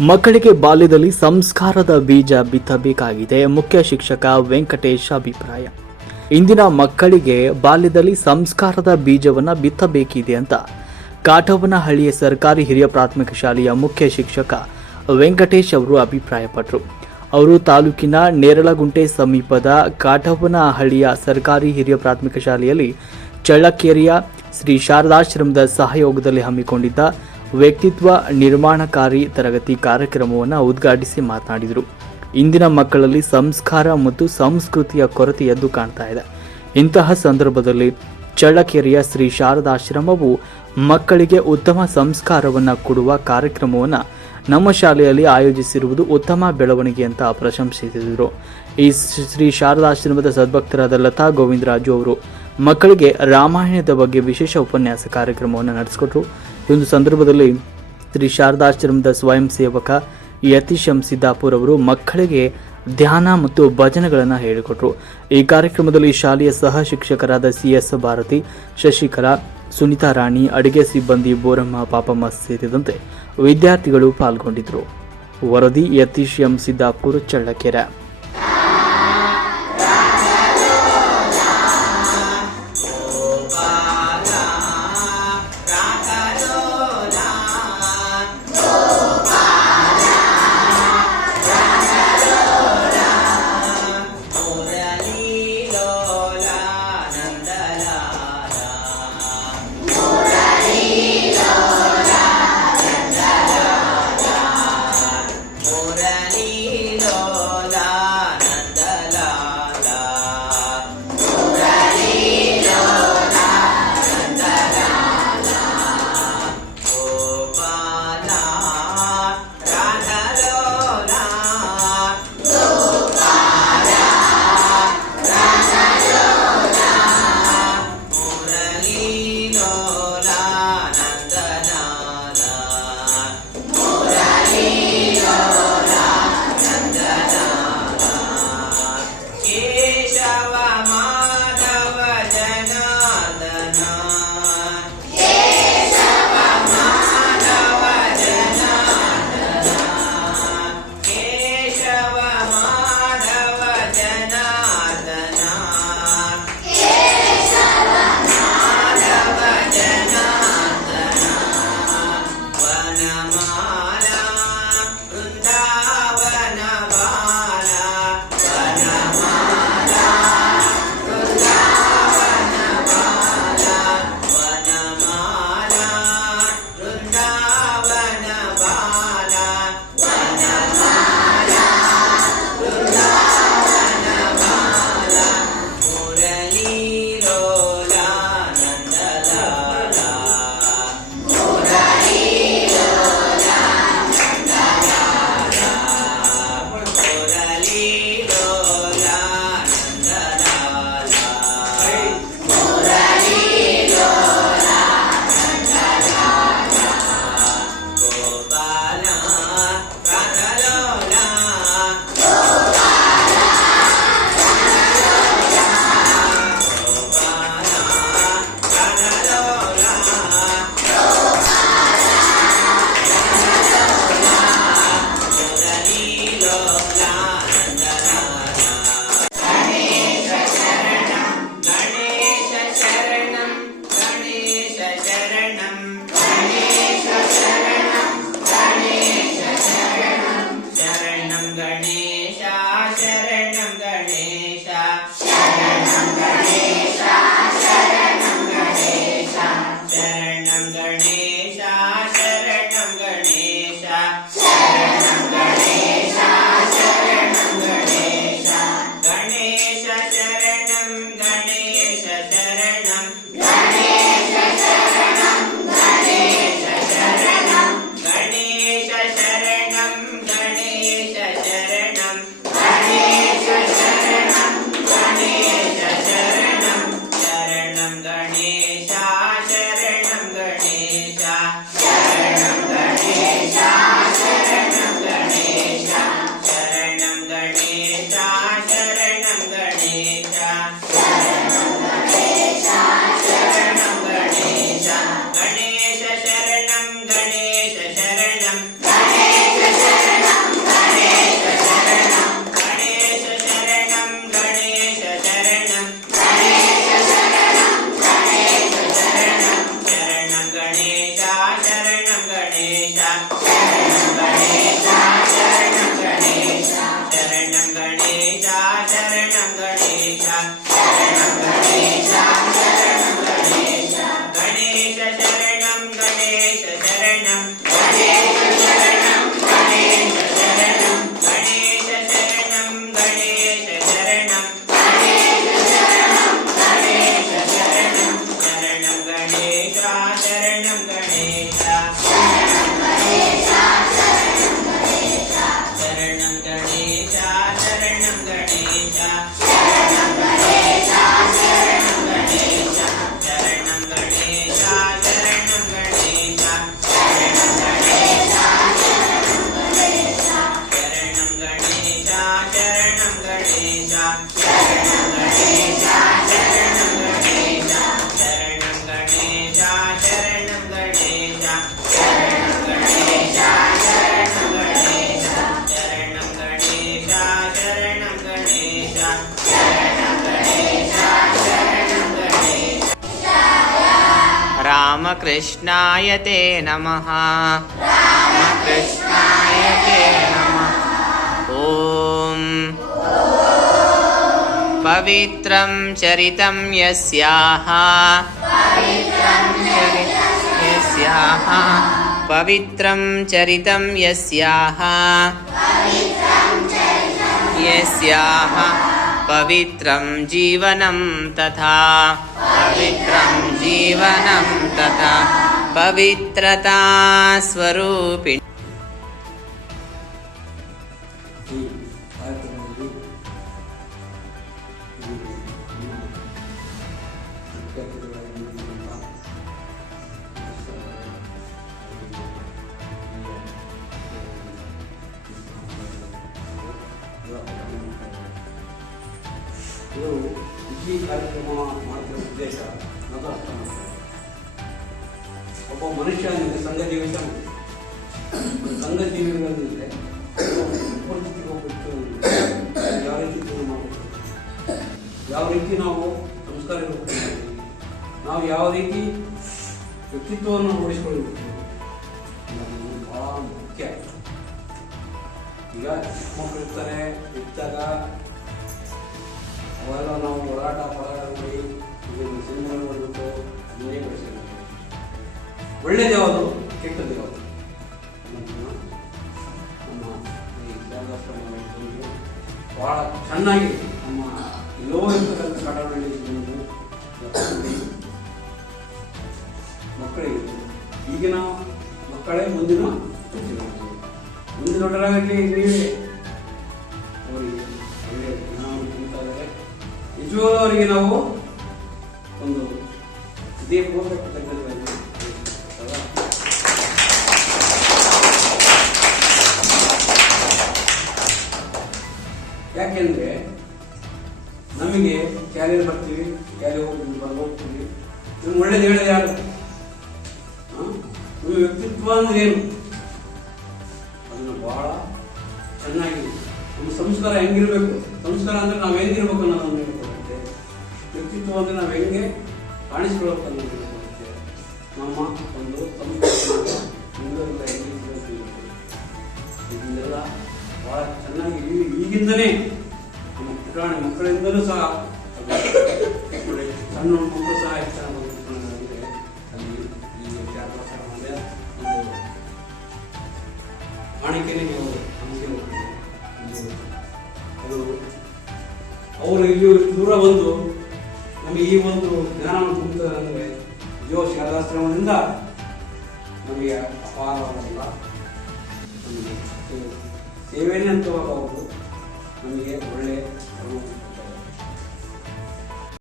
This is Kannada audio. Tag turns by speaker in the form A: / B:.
A: ಮಕ್ಕಳಿಗೆ ಬಾಲ್ಯದಲ್ಲಿ ಸಂಸ್ಕಾರದ ಬೀಜ ಬಿತ್ತಬೇಕಾಗಿದೆ. ಮುಖ್ಯ ಶಿಕ್ಷಕ ವೆಂಕಟೇಶ್ ಅಭಿಪ್ರಾಯ. ಇಂದಿನ ಮಕ್ಕಳಿಗೆ ಬಾಲ್ಯದಲ್ಲಿ ಸಂಸ್ಕಾರದ ಬೀಜವನ್ನು ಬಿತ್ತಬೇಕಿದೆ ಅಂತ. ಕಾಟವನಹಳ್ಳಿಯ ಸರ್ಕಾರಿ ಹಿರಿಯ ಪ್ರಾಥಮಿಕ ಶಾಲೆಯ ಮುಖ್ಯ ಶಿಕ್ಷಕ ವೆಂಕಟೇಶ್ ಅವರು ಅಭಿಪ್ರಾಯಪಟ್ಟರು ಅವರು ತಾಲೂಕಿನ ನೇರಳಗುಂಟೆ ಸಮೀಪದ ಕಾಟವನಹಳ್ಳಿಯ ಸರ್ಕಾರಿ ಹಿರಿಯ ಪ್ರಾಥಮಿಕ ಶಾಲೆಯಲ್ಲಿ ಚಳ್ಳಕೇರಿಯ ಶ್ರೀ ಶಾರದಾಶ್ರಮದ ಸಹಯೋಗದಲ್ಲಿ ಹಮ್ಮಿಕೊಂಡಿದ್ದ ವ್ಯಕ್ತಿತ್ವ ನಿರ್ಮಾಣಕಾರಿ ತರಗತಿ ಕಾರ್ಯಕ್ರಮವನ್ನು ಉದ್ಘಾಟಿಸಿ ಮಾತನಾಡಿದರು. ಇಂದಿನ ಮಕ್ಕಳಲ್ಲಿ ಸಂಸ್ಕಾರ ಮತ್ತು ಸಂಸ್ಕೃತಿಯ ಕೊರತೆ ಎದ್ದು ಕಾಣ್ತಾ ಇದೆ. ಇಂತಹ ಸಂದರ್ಭದಲ್ಲಿ ಚಳ್ಳಕೆರೆಯ ಶ್ರೀ ಶಾರದಾಶ್ರಮವು ಮಕ್ಕಳಿಗೆ ಉತ್ತಮ ಸಂಸ್ಕಾರವನ್ನು ಕೊಡುವ ಕಾರ್ಯಕ್ರಮವನ್ನು ನಮ್ಮ ಶಾಲೆಯಲ್ಲಿ ಆಯೋಜಿಸಿರುವುದು ಉತ್ತಮ ಬೆಳವಣಿಗೆ ಅಂತ ಪ್ರಶಂಸಿಸಿದರು. ಈ ಶ್ರೀ ಶಾರದಾಶ್ರಮದ ಸದ್ಭಕ್ತರಾದ ಲತಾ ಗೋವಿಂದರಾಜು ಅವರು ಮಕ್ಕಳಿಗೆ ರಾಮಾಯಣದ ಬಗ್ಗೆ ವಿಶೇಷ ಉಪನ್ಯಾಸ ಕಾರ್ಯಕ್ರಮವನ್ನು ನಡೆಸಿಕೊಟ್ರು. ಈ ಒಂದು ಸಂದರ್ಭದಲ್ಲಿ ಶ್ರೀ ಶಾರದಾಶ್ರಮದ ಸ್ವಯಂ ಸೇವಕ ಯತೀಶಂ ಸಿದ್ದಾಪುರ್ ಅವರು ಮಕ್ಕಳಿಗೆ ಧ್ಯಾನ ಮತ್ತು ಭಜನೆಗಳನ್ನು ಹೇಳಿಕೊಟ್ರು. ಈ ಕಾರ್ಯಕ್ರಮದಲ್ಲಿ ಶಾಲೆಯ ಸಹ ಶಿಕ್ಷಕರಾದ ಸಿ ಎಸ್ ಭಾರತಿ, ಶಶಿಕಲಾ, ಸುನಿತಾ ರಾಣಿ, ಅಡುಗೆ ಸಿಬ್ಬಂದಿ ಬೋರಮ್ಮ, ಪಾಪಮ್ಮ ಸೇರಿದಂತೆ ವಿದ್ಯಾರ್ಥಿಗಳು ಪಾಲ್ಗೊಂಡಿದ್ದರು. ವರದಿ ಯತೀಶ್ ಎಂ ಸಿದ್ದಾಪುರ್ ಚಳ್ಳಕೆರೆ.
B: ಗಣಿ रामकृष्णाय ते नमः। रामकृष्णाय ते नमः ॐ पवित्रं चरितं यस्याः यस्याः। पवित्रं चरितं यस्याः। यस्याः। पवित्रं जीवनं तथा। पवित्रं जीवनं तथा। पवित्रता
C: पवित्रतास्वरूपि ಇದು ಈ ಕಾರ್ಯಕ್ರಮ ಮಾಡಿದ ಉದ್ದೇಶ ಅದು ಅರ್ಥ ಒಬ್ಬ ಮನುಷ್ಯ ಅಂದರೆ ಸಂಘ ಜೀವಿತ ಸಂಘ ಜೀವಿಗಳಿದ್ರೆ ಉಪಸ್ಥಿತಿಗೆ ಹೋಗ್ಬಿಟ್ಟು ಯಾವ ರೀತಿ ಜೀವನ ಮಾಡಬೇಕು? ಯಾವ ರೀತಿ ನಾವು ಸಂಸ್ಕಾರ ನಾವು ಯಾವ ರೀತಿ ವ್ಯಕ್ತಿತ್ವವನ್ನು ರೂಢಿಸ್ಕೊಳ್ಬೇಕು? ಅನ್ನೋದು ಬಹಳ ಮುಖ್ಯ. ಈಗ ಮಕ್ಕಳು ಇರ್ತಾರೆ, ಇದ್ದಾಗ ಅವೆಲ್ಲ ನಾವು ಹೋರಾಟ ಹೋರಾಟ ಇದನ್ನು ಸಿನಿಮಾ ನೋಡಬೇಕು ಅದನ್ನೇ ಒಳ್ಳೇದು ಯಾವುದು ಕೆಟ್ಟದ್ದು ಯಾವುದು ಅನ್ನೋದನ್ನ ನಮ್ಮ ಈ ಇಟ್ಕೊಂಡು ಭಾಳ ಚೆನ್ನಾಗಿ ನಮ್ಮ ಎಲ್ಲೋ ಇರ್ತಕ್ಕಂಥ ಕಡಾವಳಿ ಮಕ್ಕಳಿಗೆ ಈಗಿನ ಮಕ್ಕಳೇ ಮುಂದಿನ ಮುಂದಿನ ದೊಡ್ಡರಾಗಲಿ ನಿಜವಾಗ್ಲೂ ಅವರಿಗೆ ನಾವು ಒಂದು ಹೃದಯಪೂರ್ವಕ ಯಾಕೆಂದ್ರೆ ನಮಗೆ ಕ್ಯಾರಿಯರ್ ಬರ್ತೀವಿ, ಕ್ಯಾರಿಯರ್ ಹೋಗ್ತೀವಿ ಬರ್ದು ಹೋಗ್ತೀವಿ. ನಿಮ್ಗೆ ಒಳ್ಳೇದು ಹೇಳೋದು ಯಾರು? ನಿಮ್ಮ ವ್ಯಕ್ತಿತ್ವ ಅಂದ್ರೆ ಏನು? ಅದನ್ನು ಬಹಳ ಚೆನ್ನಾಗಿ ನಮ್ಮ ಸಂಸ್ಕಾರ ಹೆಂಗಿರ್ಬೇಕು? ಸಂಸ್ಕಾರ ಅಂದ್ರೆ ನಾವು ಹೆಂಗಿರ್ಬೇಕು ಹೇಳ್ಕೊಡುತ್ತೆ ಸಂಸ್ಕೃತವಾಗಿ ನಾವು ಹೆಂಗೆ ಕಾಣಿಸಿಕೊಳ್ಳುತ್ತೆ ನಮ್ಮ ಒಂದು ಸಂಸ್ಕೃತ ಹಿಂದೂಗಳ ಭಾಳ ಚೆನ್ನಾಗಿ ಈಗಿಂದಲೇ ನಮ್ಮ ಪುರಾಣ ಮಕ್ಕಳಿಂದಲೂ ಸಹ ಸಣ್ಣ ಮಕ್ಕಳು ಸಹ ಹೆಚ್ಚಿನ ಈ ಕಾಣಿಕೆನೇ ನೀವು ಅದು ಅವರು ಇಲ್ಲಿ ದೂರ ಬಂದು ನಮಗೆ ಈ ಒಂದು ಜ್ಞಾನವನ್ನು ತುಂಬುತ್ತದೆ ಅಂದರೆ ಜೋಶ್ ಶಾಸ್ತ್ರವನಿಂದ ನಮಗೆ ಅಪಾರವಲ್ಲ ನಮಗೆ ಸೇವೆಯನ್ನೇ ತಗೋಬಹುದು ನಮಗೆ ಒಳ್ಳೆಯ